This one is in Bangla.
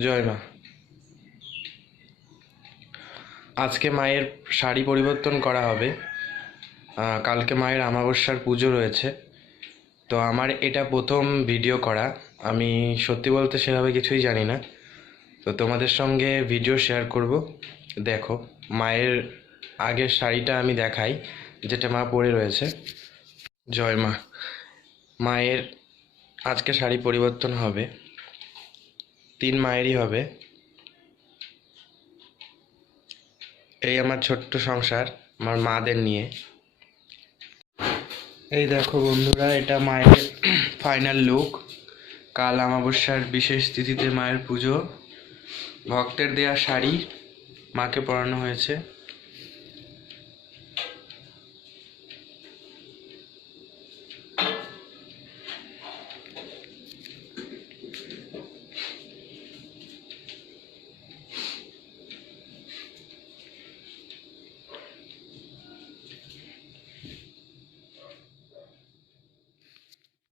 জয় মা। আজকে মায়ের শাড়ি পরিবর্তন করা হবে। কালকে মায়ের আমাবস্যার পুজো রয়েছে। তো আমার এটা প্রথম ভিডিও করা। আমি সত্যি বলতে সেভাবে কিছুই জানি না। তো তোমাদের সঙ্গে ভিডিও শেয়ার করব। দেখো, মায়ের আগের শাড়িটা আমি দেখাই, যেটা মা পরে রয়েছে। জয় মা। মায়ের আজকে শাড়ি পরিবর্তন হবে। তিন মায়েরই হবে। এই আমার ছোট্ট সংসার, আমার মাদের নিয়ে। এই দেখো বন্ধুরা, এটা মায়ের ফাইনাল লুক কাল আমাবস্যার বিশেষ তিথিতে মায়ের পুজো। ভক্তের দেয়া শাড়ি মাকে পরানো হয়েছে।